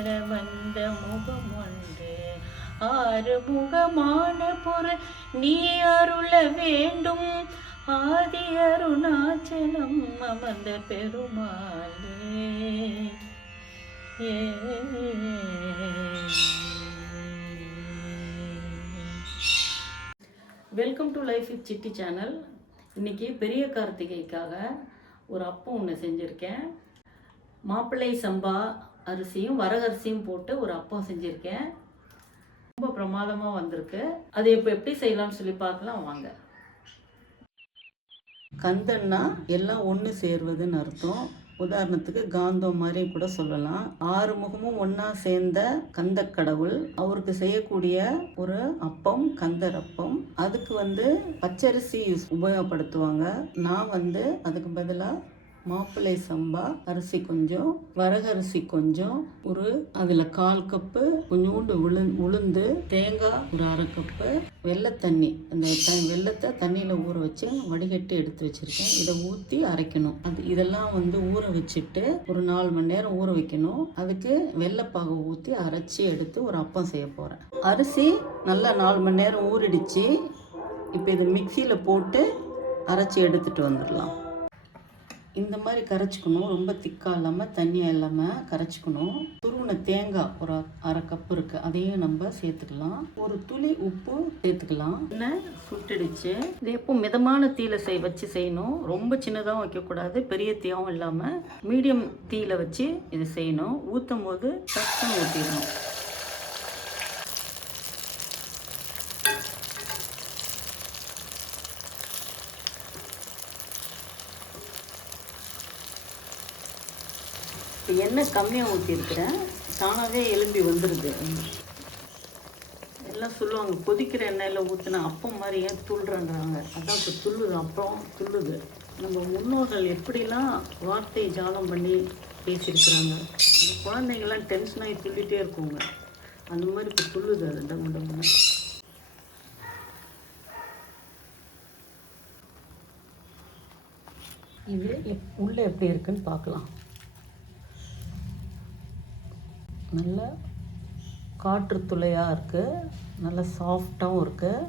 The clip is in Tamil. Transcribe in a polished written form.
வர வந்த முகம் ஒன்று ஆறு முகமான பொருள் நீ அருள வேண்டும் ஆதி அருணாச்சலம் அமர்ந்த பெருமாளே. Welcome to life with city channel. இன்றைக்கி பெரிய கார்த்திகைக்காக ஒரு அப்பம் ஒன்று செஞ்சுருக்கேன். மாப்பிள்ளை சம்பா அரிசியும் வரகரிசியும் போட்டு ஒரு அப்பம் செஞ்சுருக்கேன். ரொம்ப பிரமாதமாக வந்திருக்கு. அது இப்போ எப்படி செய்யலாம்னு சொல்லி பார்க்கலாம் வாங்க. கந்தன்னா எல்லாம் ஒன்று சேர்வதுன்னு அர்த்தம். உதாரணத்துக்கு காந்தம் மாதிரி கூட சொல்லலாம். ஆறு முகமும் ஒன்றா சேர்ந்த கந்த கடவுள் அவருக்கு செய்யக்கூடிய ஒரு அப்பம் கந்தர் அப்பம். அதுக்கு பச்சரிசி உபயோகப்படுத்துவாங்க. நான் அதுக்கு பதிலாக மாப்பிள்ளை சம்பா அரிசி கொஞ்சம், வரகரிசி கொஞ்சம், அதில் 1/4 கப்பு கொஞ்சோண்டு உளுந்து, தேங்காய் ஒரு 1/2 கப்பு, வெள்ளை தண்ணி, அந்த வெள்ளத்தை தண்ணியில் ஊற வச்சு வடிகட்டி எடுத்து வச்சுருக்கேன். இதை ஊற்றி அரைக்கணும். இதெல்லாம் ஊற வச்சுட்டு ஒரு 4 மணி நேரம் ஊற வைக்கணும். அதுக்கு வெள்ளைப்பாகை ஊற்றி அரைச்சி எடுத்து ஒரு அப்பம் செய்ய போகிறேன். அரிசி நல்லா 4 மணி நேரம் ஊறிடுச்சு. இப்போ இதை மிக்சியில் போட்டு அரைச்சி எடுத்துகிட்டு வந்துடலாம். இந்த மாதிரி கரைச்சிக்கணும். ரொம்ப திக்காக இல்லாமல் தண்ணியாக இல்லாமல் கரைச்சிக்கணும். துருவின தேங்காய் ஒரு 1/2 கப்பு இருக்குது, அதையும் நம்ம சேர்த்துக்கலாம். ஒரு துளி உப்பு சேர்த்துக்கலாம். எண்ணெய் சுட்டுடுச்சு. இது எப்போ மிதமான தீயில் வச்சு செய்யணும். ரொம்ப சின்னதாகவும் வைக்கக்கூடாது, பெரிய தீயாகவும் இல்லாமல் மீடியம் தீயில் வச்சு இது செய்யணும். ஊற்றும் போது டக்குன்னு ஊற்றிடணும். இப்போ எண்ணெய் கம்மியாக ஊற்றிருக்கிறேன். தானாகவே எலும்பி வந்துடுது. எல்லாம் சொல்லுவாங்க கொதிக்கிற எண்ணெயில் ஊற்றினா அப்பம் மாதிரி ஏன் துள்ளுறன்றாங்க. அதான் இப்போ துள்ளுது, அப்பம் துள்ளுது. நம்ம முன்னோர்கள் எப்படிலாம் வார்த்தை ஜாலம் பண்ணி பேசியிருக்கிறாங்க. இந்த குழந்தைங்கள்லாம் டென்ஷனாகி துள்ளிகிட்டே இருக்குங்க. அந்த மாதிரி இப்போ துள்ளுது. அது டம்டம்னு. இது உள்ளே எப்படி இருக்குன்னு பார்க்கலாம். நல்ல காற்று துளையாக இருக்குது, நல்ல சாஃப்டாகவும் இருக்குது.